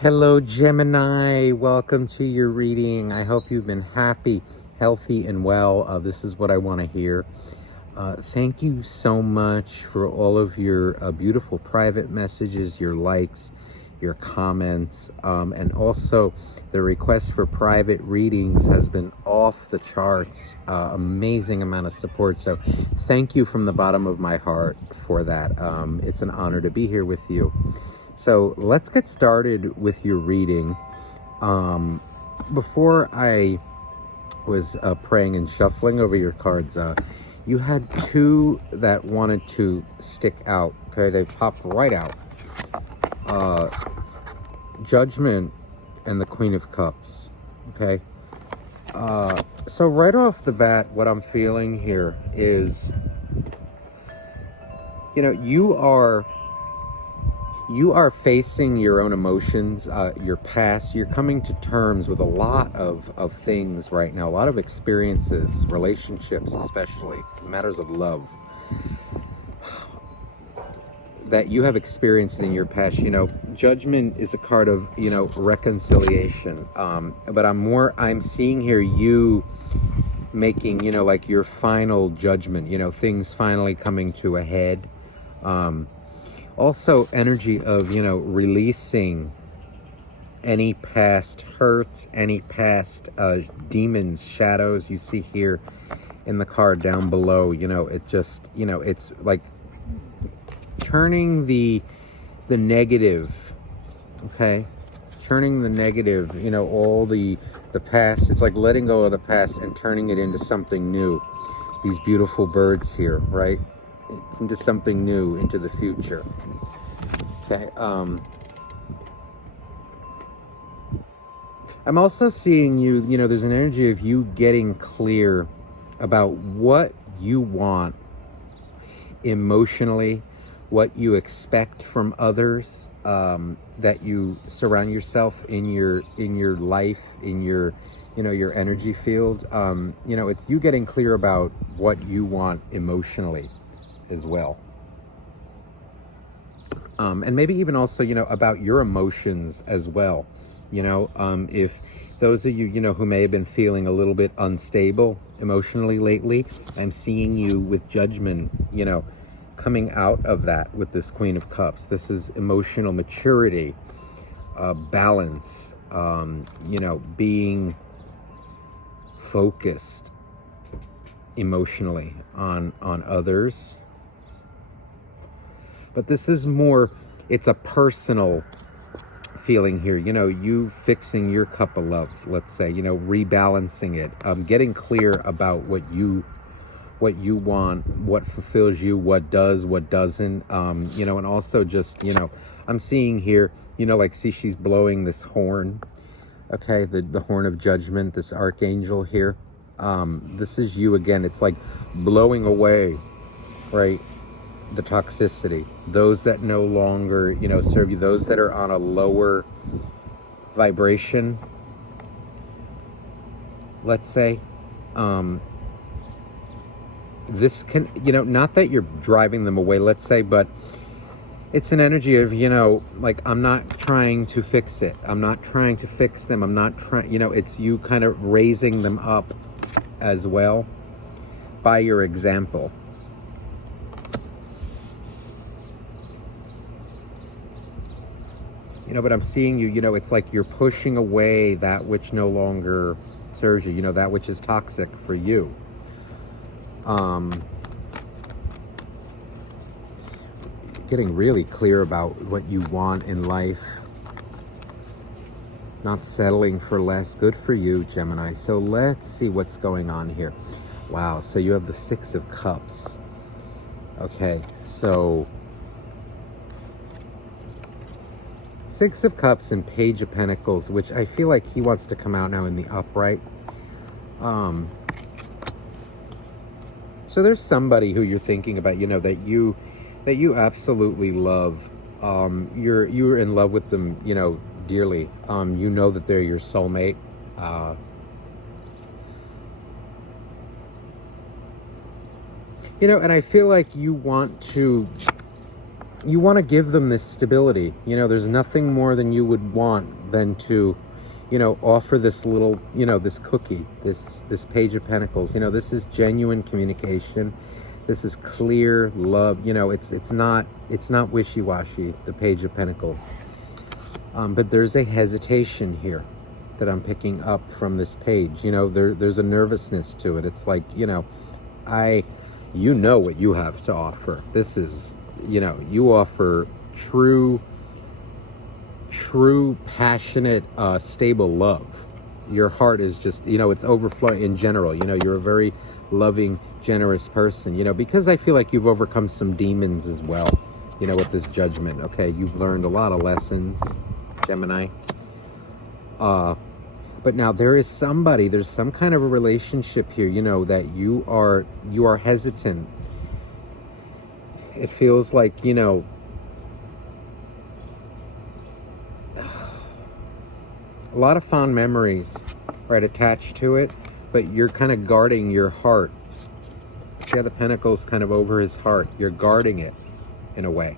Hello, Gemini. Welcome to your reading. I hope you've been happy, healthy, and well. This is what I want to hear. Thank you so much for all of your beautiful private messages, your likes, your comments, and also the request for private readings has been off the charts. Amazing amount of support. So thank you from the bottom of my heart for that. It's an honor to be here with you. So let's get started with your reading. Before I was praying and shuffling over your cards, you had two that wanted to stick out. Okay, they popped right out. Judgment and the Queen of Cups. Okay. So right off the bat, what I'm feeling here is, you are facing your own emotions, your past. You're coming to terms with a lot of things right now, a lot of experiences, relationships, especially matters of love that you have experienced in your past. Judgment is a card of, reconciliation. But I'm seeing here you making, like your final judgment, things finally coming to a head. Also energy of, releasing any past hurts, any past demons, shadows you see here in the card down below. It just, it's like turning the negative, okay? Turning the negative, all the past. It's like letting go of the past and turning it into something new. These beautiful birds here, right? Into something new, into the future. Okay. I'm also seeing you, there's an energy of you getting clear about what you want emotionally, what you expect from others, that you surround yourself in your life, in your your energy field. It's you getting clear about what you want emotionally as well. And maybe even also, about your emotions as well. If those of you, who may have been feeling a little bit unstable emotionally lately, I'm seeing you with judgment, coming out of that with this Queen of Cups. This is emotional maturity, balance, being focused emotionally on others. But this is more, it's a personal feeling here, you fixing your cup of love, let's say, rebalancing it, getting clear about what you want, what fulfills you, what does, what doesn't, and also just, I'm seeing here, like, see, she's blowing this horn, okay, the horn of judgment, this archangel here. This is you again. It's like blowing away, right, the toxicity, those that no longer, serve you, those that are on a lower vibration, let's say. This can, not that you're driving them away, let's say, but it's an energy of, like, I'm not trying to fix it. I'm not trying to fix them. I'm not trying, it's you kind of raising them up as well by your example. But I'm seeing you, it's like you're pushing away that which no longer serves you, that which is toxic for you. Getting really clear about what you want in life. Not settling for less. Good for you, Gemini. So let's see what's going on here. Wow, so you have the Six of Cups. Okay, so Six of Cups and Page of Pentacles, which I feel like he wants to come out now in the upright. So there's somebody who you're thinking about, that you absolutely love. You're in love with them, dearly. That they're your soulmate. And I feel like you want to you want to give them this stability. You know, there's nothing more than you would want than to, you know, offer this little, you know, this cookie, this Page of Pentacles. You know, this is genuine communication. This is clear love. You know, it's not wishy-washy, the Page of Pentacles. But there's a hesitation here that I'm picking up from this page. You know, there's a nervousness to it. It's like, you know, you know what you have to offer. This is, you know, you offer true, passionate, stable love. Your heart is just, you know, it's overflowing in general. You know, you're a very loving, generous person, you know, because I feel like you've overcome some demons as well, you know, with this Judgment. Okay, you've learned a lot of lessons, Gemini. But now there's some kind of a relationship here, you know, that you are hesitant. It feels like, you know, a lot of fond memories, right, attached to it, but you're kind of guarding your heart. See how the Pentacles kind of over his heart? You're guarding it in a way.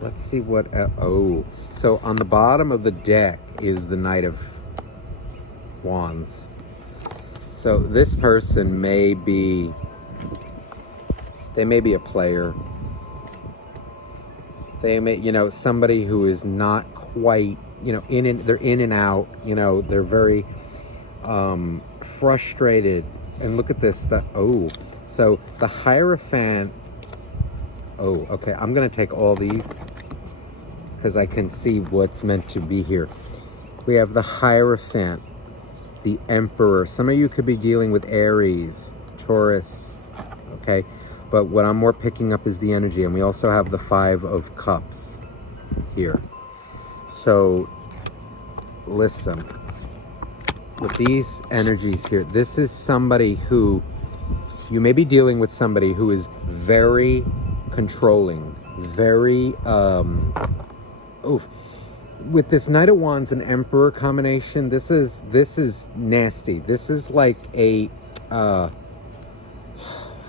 Let's see what, so on the bottom of the deck is the Knight of Wands. So this person may be a player. They may, you know, somebody who is not quite, you know, they're in and out, you know, they're very frustrated. And look at this, so the Hierophant, okay, I'm going to take all these because I can see what's meant to be here. We have the Hierophant, the Emperor. Some of you could be dealing with Aries, Taurus, okay? But what I'm more picking up is the energy. And we also have the Five of Cups here. So, listen. With these energies here, this is somebody who, you may be dealing with somebody who is very controlling, very, with this Knight of Wands and Emperor combination, this is nasty. This is like a, how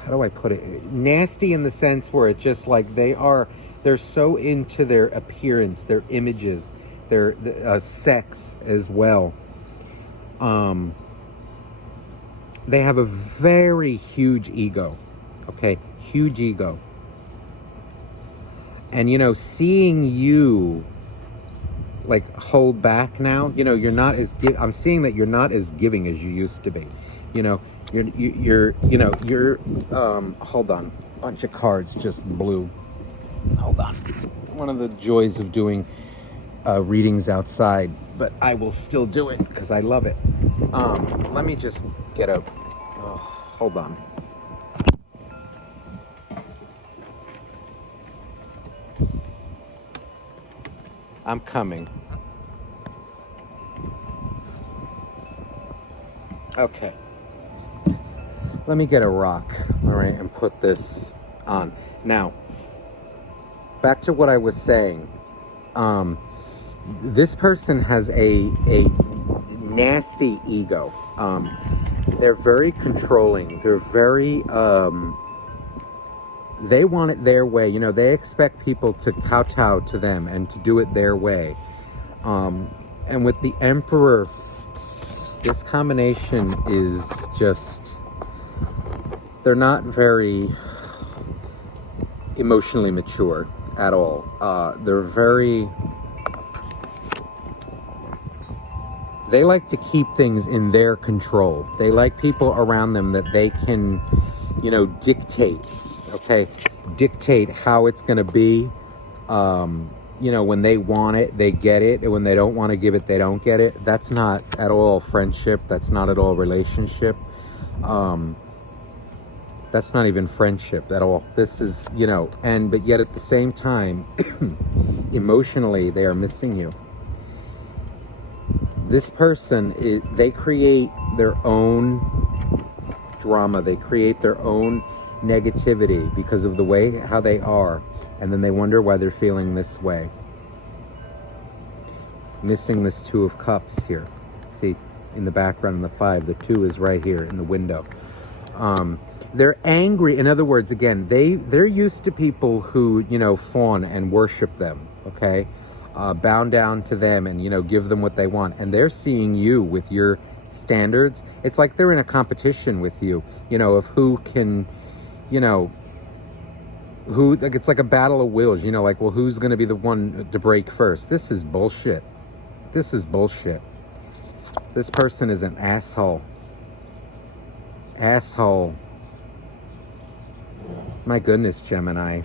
do I put it? Nasty in the sense where it's just like they're so into their appearance, their images, their sex as well. They have a very huge ego, okay? Huge ego. And, you know, seeing you, like, hold back now, you know, you're not as, I'm seeing that you're not as giving as you used to be. You know, you're hold on, bunch of cards just blew. Hold on. One of the joys of doing readings outside, but I will still do it because I love it. Let me just get a, hold on. I'm coming. Okay. Let me get a rock, all right, and put this on. Now, back to what I was saying. This person has a nasty ego. They're very controlling. They're very, they want it their way. You know, they expect people to kowtow to them and to do it their way. And with the Emperor, this combination is just, they're not very emotionally mature at all. They're very, they like to keep things in their control. They like people around them that they can, you know, dictate, okay? Dictate how it's going to be. You know, when they want it, they get it. And when they don't want to give it, they don't get it. That's not at all friendship. That's not at all relationship. That's not even friendship at all. This is, you know, but yet at the same time, emotionally, they are missing you. This person, they create their own drama. They create their own negativity because of the way how they are. And then they wonder why they're feeling this way. Missing this Two of Cups here. See, in the background, the 5, the 2 is right here in the window. They're angry. In other words, again, they're used to people who, fawn and worship them, okay? Bow down to them and, give them what they want. And they're seeing you with your standards. It's like they're in a competition with you, of who can, who, like, it's like a battle of wills, like, well, who's going to be the one to break first? This is bullshit. This is bullshit. This person is an asshole. Asshole. My goodness, Gemini.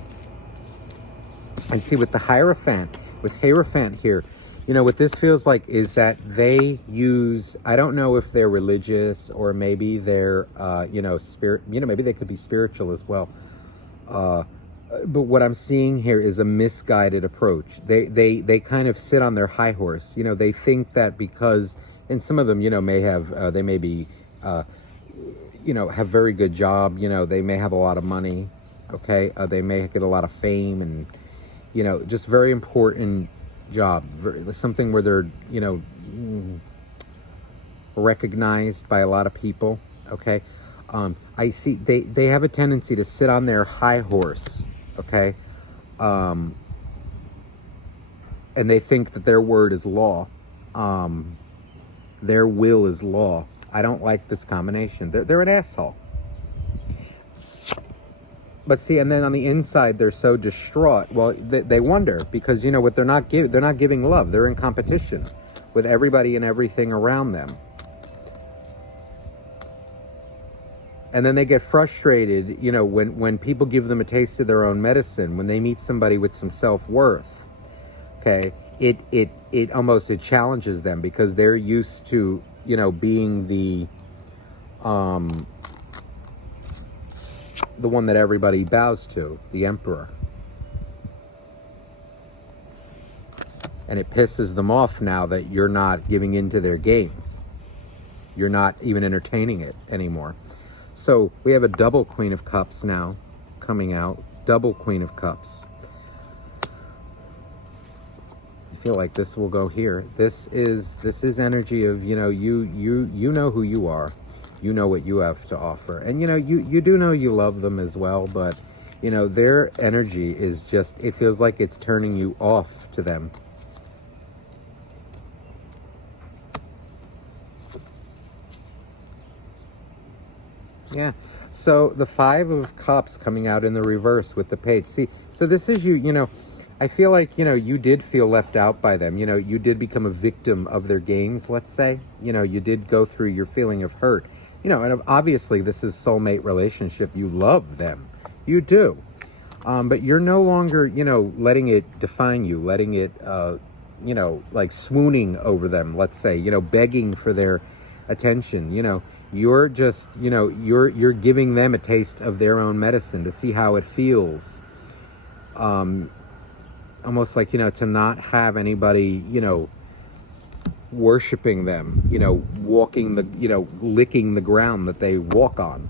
And see, with the Hierophant, here, what this feels like is that they use, I don't know if they're religious or maybe they're, spirit, maybe they could be spiritual as well. But what I'm seeing here is a misguided approach. They kind of sit on their high horse. They think that because, and some of them, may have, they may be, have very good job. They may have a lot of money. Okay. They may get a lot of fame and, just very important job. Something where they're, recognized by a lot of people. Okay. I see they have a tendency to sit on their high horse. Okay. And they think that their word is law. Their will is law. I don't like this combination. They're an asshole. But see, and then on the inside, they're so distraught. Well, they wonder because, what they're not giving love. They're in competition with everybody and everything around them. And then they get frustrated, when people give them a taste of their own medicine, when they meet somebody with some self-worth. Okay, it almost challenges them because they're used to, being the one that everybody bows to, the emperor. And it pisses them off now that you're not giving in to their games. You're not even entertaining it anymore. So we have a double Queen of Cups now coming out. Double Queen of Cups. I feel like this will go here. This is energy of, you know who you are. You know what you have to offer. And, you do know you love them as well. But, their energy is just, it feels like it's turning you off to them. Yeah. So the Five of Cups coming out in the reverse with the Page. See, so this is you, I feel like, you did feel left out by them. You did become a victim of their games, let's say. You did go through your feeling of hurt. And obviously this is soulmate relationship. You love them. You do. But you're no longer, letting it define you, letting it, like swooning over them, let's say, begging for their attention. You're just, you're giving them a taste of their own medicine to see how it feels. Almost like, to not have anybody, worshiping them, walking the, licking the ground that they walk on,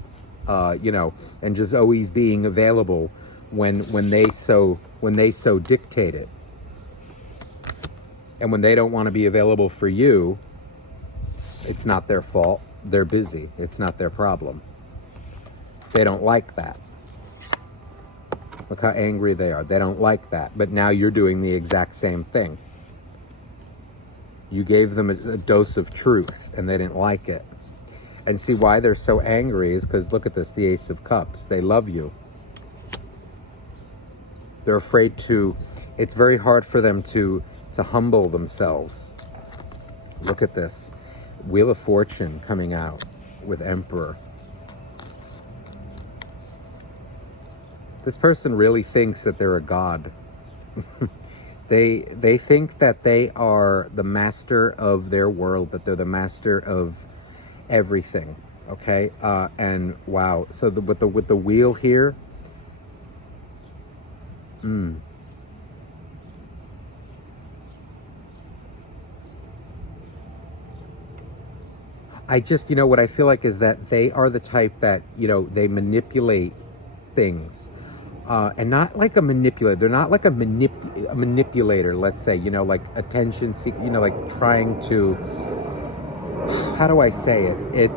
and just always being available when they so dictate it. And when they don't want to be available for you, it's not their fault. They're busy. It's not their problem. They don't like that. Look how angry they are. They don't like that. But now you're doing the exact same thing. You gave them a dose of truth and they didn't like it. And see why they're so angry is because look at this, the Ace of Cups. They love you. They're afraid to, it's very hard for them to humble themselves. Look at this. Wheel of Fortune coming out with Emperor. This person really thinks that they're a god. They think that they are the master of their world, that they're the master of everything. Okay, and wow. So with the wheel here, I just, what I feel like is that they are the type that, they manipulate things. And not like a manipulator. They're not like a manipulator, let's say, like attention seek, like trying to, how do I say it?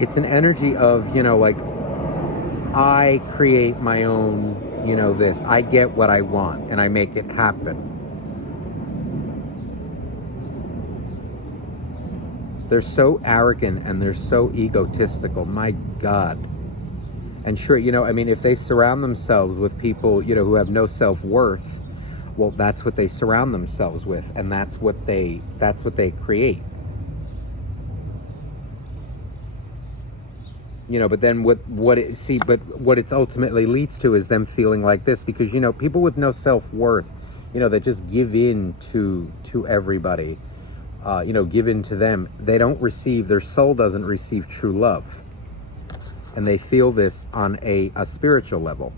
It's an energy of, like, I create my own, this. I get what I want and I make it happen. They're so arrogant and they're so egotistical. My God. And sure, if they surround themselves with people, who have no self-worth, well, that's what they surround themselves with, and that's what they create. But then what it ultimately leads to is them feeling like this, because people with no self-worth, that just give in to everybody, give in to them. They don't receive, their soul doesn't receive true love. And they feel this on a spiritual level.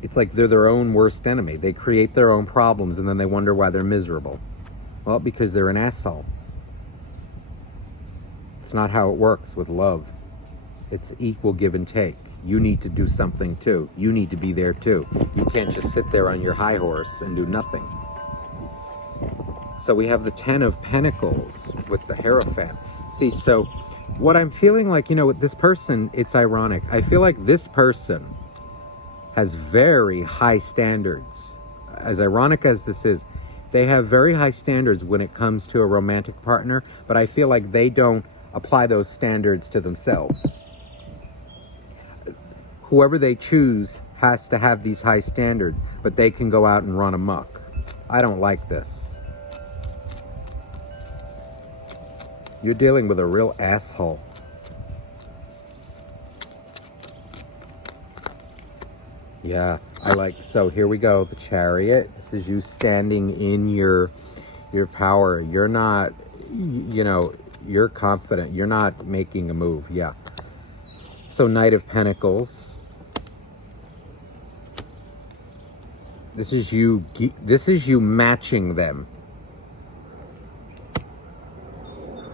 It's like they're their own worst enemy. They create their own problems and then they wonder why they're miserable. Well, because they're an asshole. It's not how it works with love. It's equal give and take. You need to do something too. You need to be there too. You can't just sit there on your high horse and do nothing. So we have the 10 of Pentacles with the Hierophant. See, so what I'm feeling like, with this person, it's ironic. I feel like this person has very high standards. As ironic as this is, they have very high standards when it comes to a romantic partner, but I feel like they don't apply those standards to themselves. Whoever they choose has to have these high standards, but they can go out and run amok. I don't like this. You're dealing with a real asshole. Yeah, so here we go, the Chariot. This is you standing in your power. You're not, you're confident. You're not making a move, yeah. So Knight of Pentacles. This is you matching them.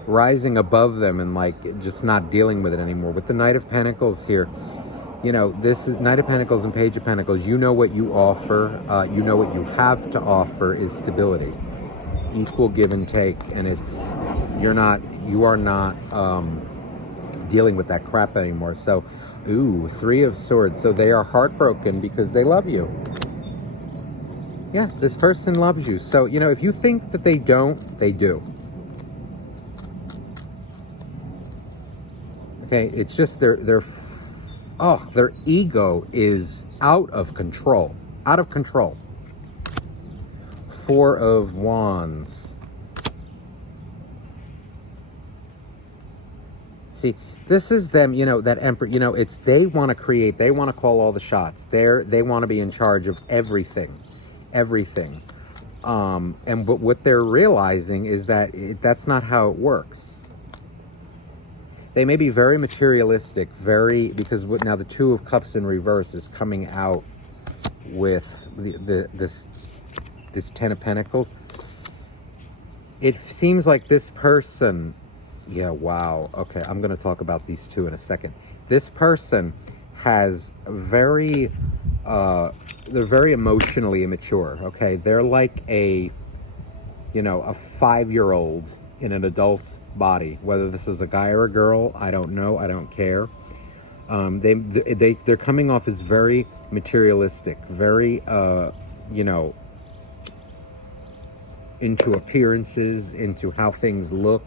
Rising above them and just not dealing with it anymore. With the Knight of Pentacles here, this is Knight of Pentacles and Page of Pentacles. You know what you offer. You know what you have to offer is stability, equal give and take, and you are not dealing with that crap anymore. So, Three of Swords. So they are heartbroken because they love you. Yeah, this person loves you. So if you think that they don't, they do. Okay, it's just their ego is out of control. Out of control. Four of Wands. See, this is them, that Emperor, it's they want to create, they want to call all the shots. They want to be in charge of everything. Everything. But what they're realizing is that that's not how it works. They may be very materialistic, because now the Two of Cups in reverse is coming out with this 10 of Pentacles. It seems like this person, yeah, wow. Okay, I'm going to talk about these two in a second. This person has they're very emotionally immature, okay? They're like a 5-year-old in an adult's body. Whether this is a guy or a girl, I don't know. I don't care. They're coming off as very materialistic, very into appearances, into how things look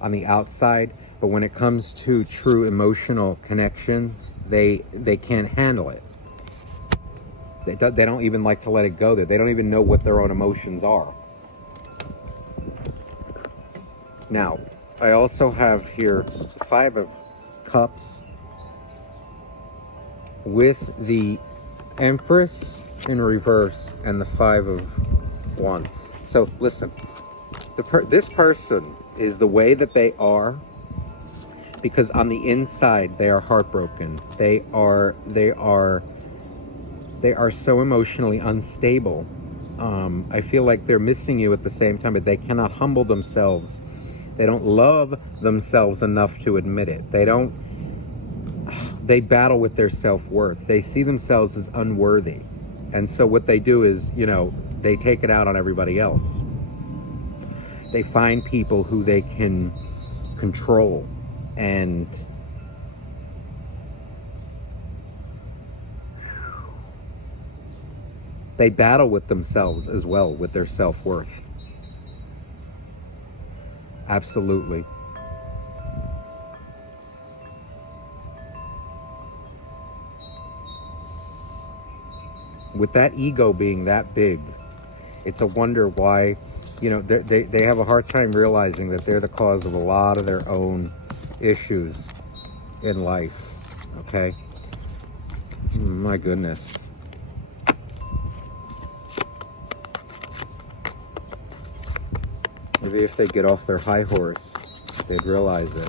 on the outside. But when it comes to true emotional connections, they can't handle it. They don't even like to let it go. They don't even know what their own emotions are. Now, I also have here the Five of Cups with the Empress in reverse and the Five of Wands. So listen, this person is the way that they are because on the inside they are heartbroken. They are so emotionally unstable. I feel like they're missing you at the same time, but they cannot humble themselves. They don't love themselves enough to admit it. They battle with their self-worth. They see themselves as unworthy. And so what they do is, they take it out on everybody else. They find people who they can control, and they battle with themselves as well, with their self-worth. Absolutely. With that ego being that big, it's a wonder why, they have a hard time realizing that they're the cause of a lot of their own issues in life. Okay? My goodness. Maybe if they get off their high horse, they'd realize it.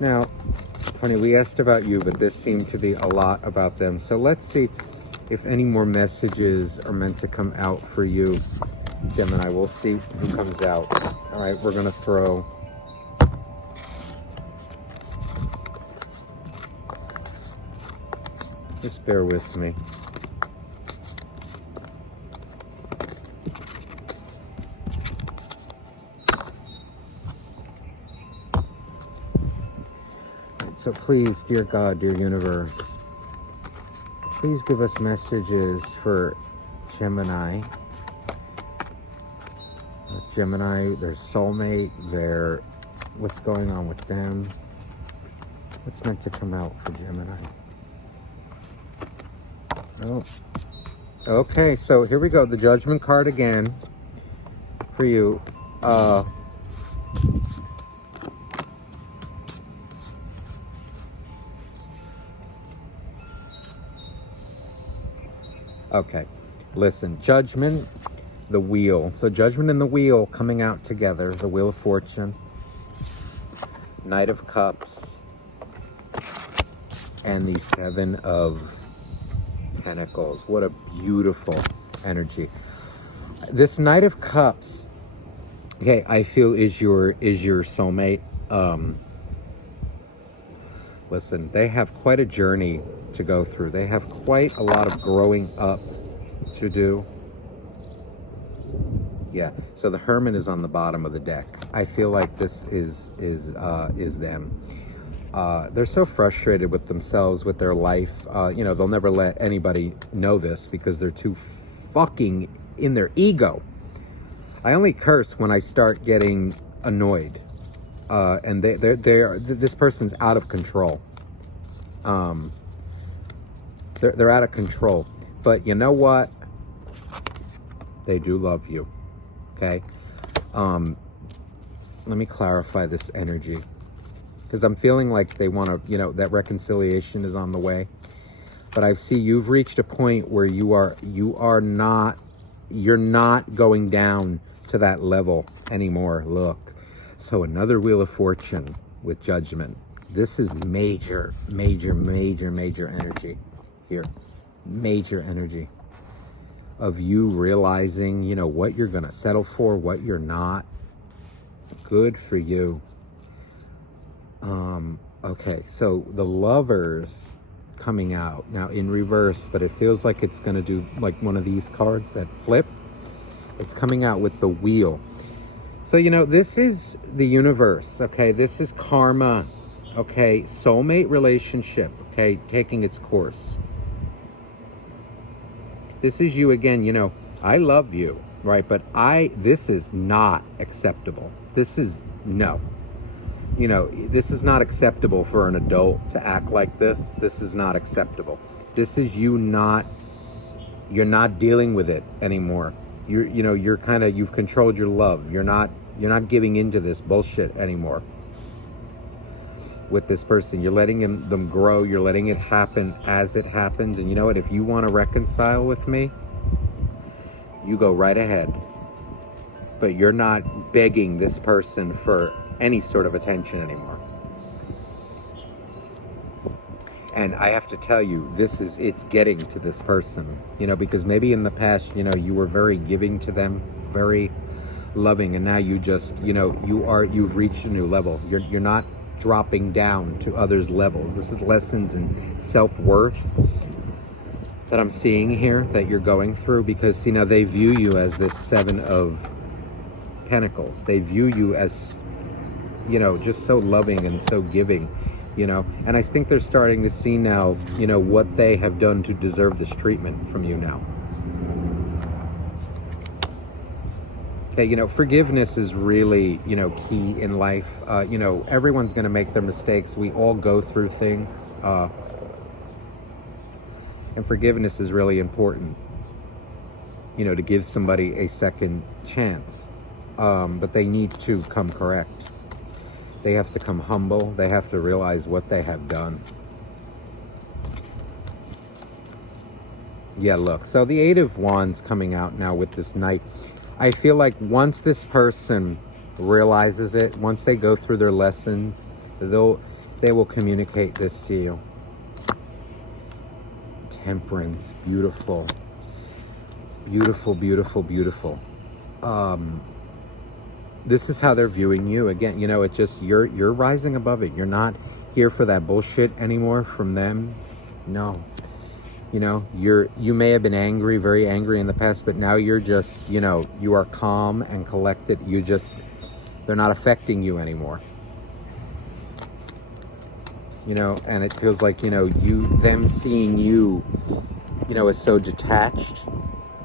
Now, funny, we asked about you, but this seemed to be a lot about them. So let's see if any more messages are meant to come out for you, Gemini. We'll see who comes out. All right, we're going to throw... Just bear with me. So please, dear God, dear universe, please give us messages for Gemini. Gemini, their soulmate, what's going on with them? What's meant to come out for Gemini? Oh, okay, so here we go. The Judgment card again for you. Okay, listen, Judgment, the Wheel. So Judgment and the Wheel coming out together, the Wheel of Fortune, Knight of Cups, and the Seven of Pentacles. What a beautiful energy. This Knight of Cups, okay, I feel is your soulmate. Listen, they have quite a journey to go through. They have quite a lot of growing up to do. Yeah, so the Hermit is on the bottom of the deck. I feel like this is them. They're so frustrated with themselves, with their life. They'll never let anybody know this because they're too fucking in their ego. I only curse when I start getting annoyed. And this person's out of control. They're out of control. But you know what? They do love you. Okay? Let me clarify this energy. Because I'm feeling like they want to, that reconciliation is on the way. But I see you've reached a point where you're not going down to that level anymore. Look. So another Wheel of Fortune with Judgment. This is major, major, major, major energy here. Major energy of you realizing, what you're going to settle for, what you're not. Good for you. Okay, so the Lovers coming out now in reverse, but it feels like it's going to do like one of these cards that flip. It's coming out with the Wheel. So, this is the universe, okay? This is karma, okay? Soulmate relationship, okay? Taking its course. This is you again, I love you, right? But this is not acceptable. This is, no. This is not acceptable for an adult to act like this. This is not acceptable. This is you're not dealing with it anymore. You've controlled your love. You're not giving into this bullshit anymore with this person. You're letting them grow. You're letting it happen as it happens. And you know what? If you want to reconcile with me, you go right ahead. But you're not begging this person for any sort of attention anymore. And I have to tell you, it's getting to this person, because maybe in the past, you were very giving to them, very loving, and now you just, you've reached a new level. You're not dropping down to others' levels. This is lessons in self-worth that I'm seeing here that you're going through, because see, now they view you as this Seven of Pentacles. They view you as, you know, just so loving and so giving, you know, and I think they're starting to see now, you know, what they have done to deserve this treatment from you now. Okay, you know, forgiveness is really, you know, key in life. You know, everyone's going to make their mistakes. We all go through things. And forgiveness is really important, you know, to give somebody a second chance. But they need to come correct. They have to come humble. They have to realize what they have done. Yeah, look. So the Eight of Wands coming out now with this Knight. I feel like once this person realizes it, once they go through their lessons, they will communicate this to you. Temperance, beautiful. Beautiful, beautiful, beautiful. This is how they're viewing you. Again, you know, it's just you're rising above it. You're not here for that bullshit anymore from them. No. You know, you may have been angry, very angry in the past, but now you're just, you know, you are calm and collected. They're not affecting you anymore. You know, and it feels like, you know, them seeing you, you know, as so detached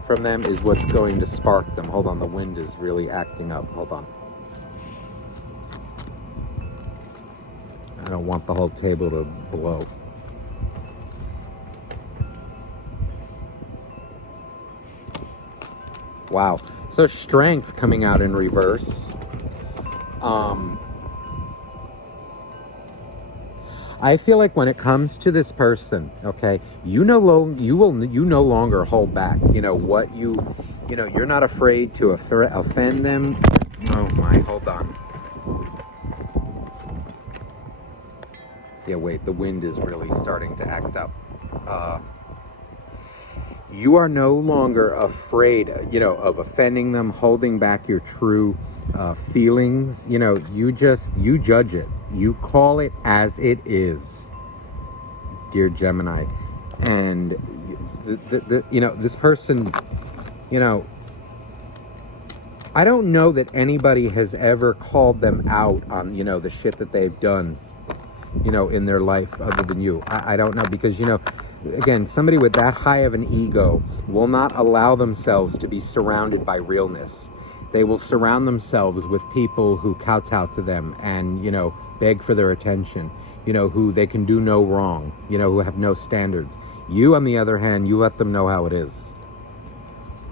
from them is what's going to spark them. Hold on, the wind is really acting up. Hold on. I don't want the whole table to blow. Wow. So strength coming out in reverse. I feel like when it comes to this person, okay, you no longer hold back. You know what you know, you're not afraid to offend them. Oh my, hold on. Yeah, wait, the wind is really starting to act up. You are no longer afraid, you know, of offending them, holding back your true feelings. You know, you judge it. You call it as it is, dear Gemini. And, you know, this person, you know, I don't know that anybody has ever called them out on, you know, the shit that they've done, you know, in their life other than you. I don't know, because, you know, again, somebody with that high of an ego will not allow themselves to be surrounded by realness. They will surround themselves with people who kowtow to them and, you know, beg for their attention, you know, who they can do no wrong, you know, who have no standards. You, on the other hand, you let them know how it is.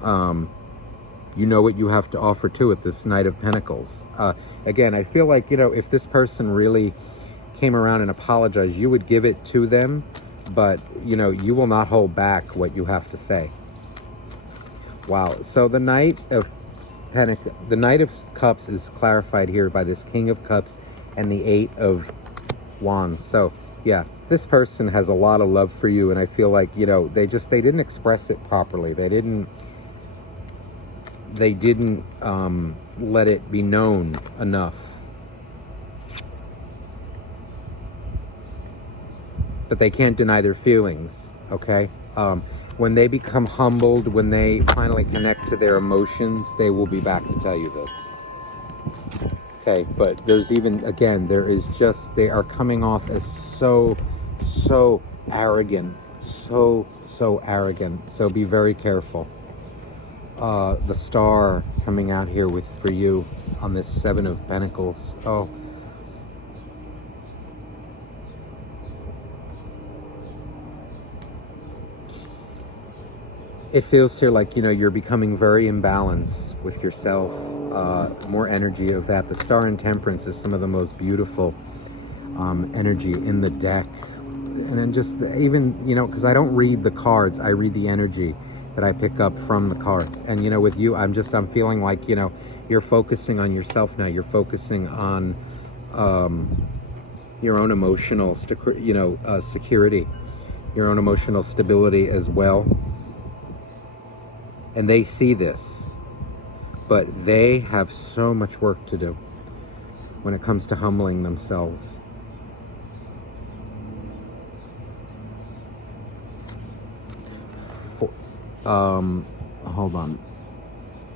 You know what you have to offer to it, this Knight of Pentacles. Again, I feel like, you know, if this person really came around and apologized, you would give it to them. But, you know, you will not hold back what you have to say. Wow. So the Knight of Cups is clarified here by this King of Cups and the Eight of Wands. So, yeah, this person has a lot of love for you. And I feel like, you know, they didn't express it properly. They didn't let it be known enough. But they can't deny their feelings, okay? When they become humbled, when they finally connect to their emotions, they will be back to tell you this. Okay, but there's even, again, they are coming off as so arrogant, so arrogant. So be very careful. The Star coming out here for you on this Seven of Pentacles. Oh. It feels here like, you know, you're becoming very imbalanced with yourself. More energy of that. The Star and Temperance is some of the most beautiful energy in the deck. And then just even, you know, because I don't read the cards, I read the energy that I pick up from the cards. And, you know, with you, I'm feeling like, you know, you're focusing on yourself now. You're focusing on your own emotional, security, your own emotional stability as well. And they see this, but they have so much work to do when it comes to humbling themselves. hold on.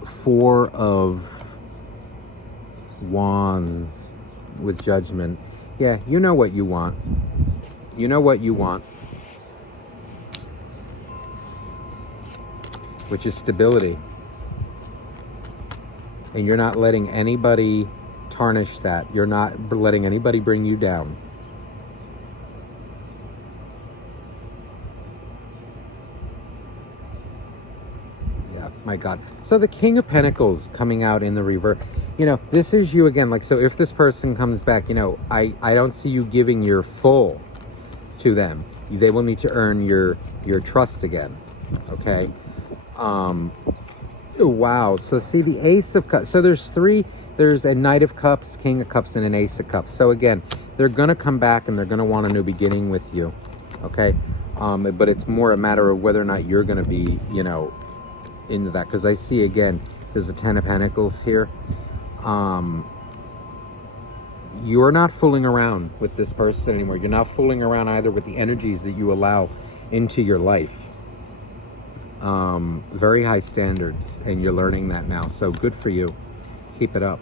4 of Wands with Judgment. Yeah, you know what you want. You know what you want. Which is stability. And you're not letting anybody tarnish that. You're not letting anybody bring you down. Yeah, my God. So the King of Pentacles coming out in the reverse. You know, this is you again. Like, so if this person comes back, you know, I don't see you giving your full to them. They will need to earn your trust again. Okay. Wow. So see the Ace of Cups. So there's 3. There's a Knight of Cups, King of Cups, and an Ace of Cups. So again, they're going to come back and they're going to want a new beginning with you. Okay. But it's more a matter of whether or not you're going to be, you know, into that. Because I see, again, there's a 10 of Pentacles here. You're not fooling around with this person anymore. You're not fooling around either with the energies that you allow into your life. Very high standards, and you're learning that now. So good for you. Keep it up.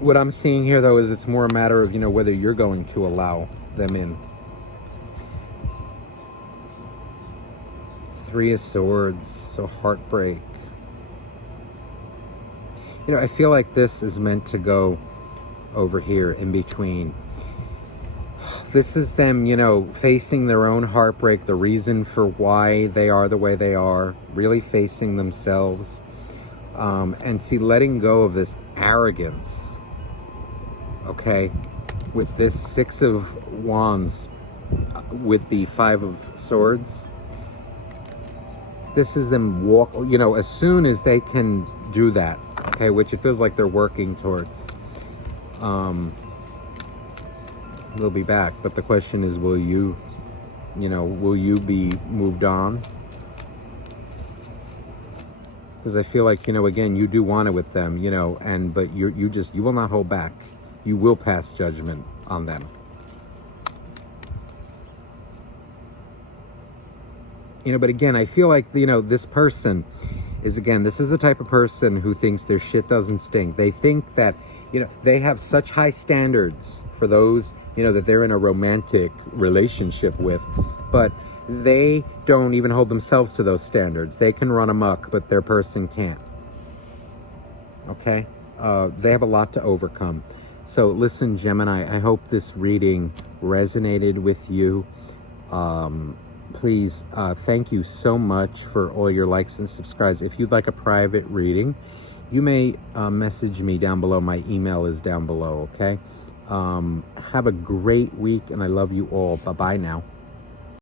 What I'm seeing here, though, is it's more a matter of, you know, whether you're going to allow them in. 3 of Swords, so heartbreak. You know, I feel like this is meant to go over here in between. This is them, you know, facing their own heartbreak, the reason for why they are the way they are, really facing themselves, and see, letting go of this arrogance, okay, with this 6 of Wands, with the 5 of Swords. This is them walk, you know, as soon as they can do that, okay, which it feels like they're working towards, they'll be back. But the question is, will you, you know, will you be moved on? Because I feel like, you know, again, you do want it with them, you know, but you will not hold back. You will pass judgment on them. You know, but again, I feel like, you know, this person is, again, this is the type of person who thinks their shit doesn't stink. They think that, you know, they have such high standards for those, you know, that they're in a romantic relationship with, but they don't even hold themselves to those standards. They can run amok, but their person can't. Okay? They have a lot to overcome. So listen, Gemini, I hope this reading resonated with you. Please, thank you so much for all your likes and subscribes. If you'd like a private reading, you may message me down below. My email is down below, okay? Have a great week, and I love you all. Bye-bye now.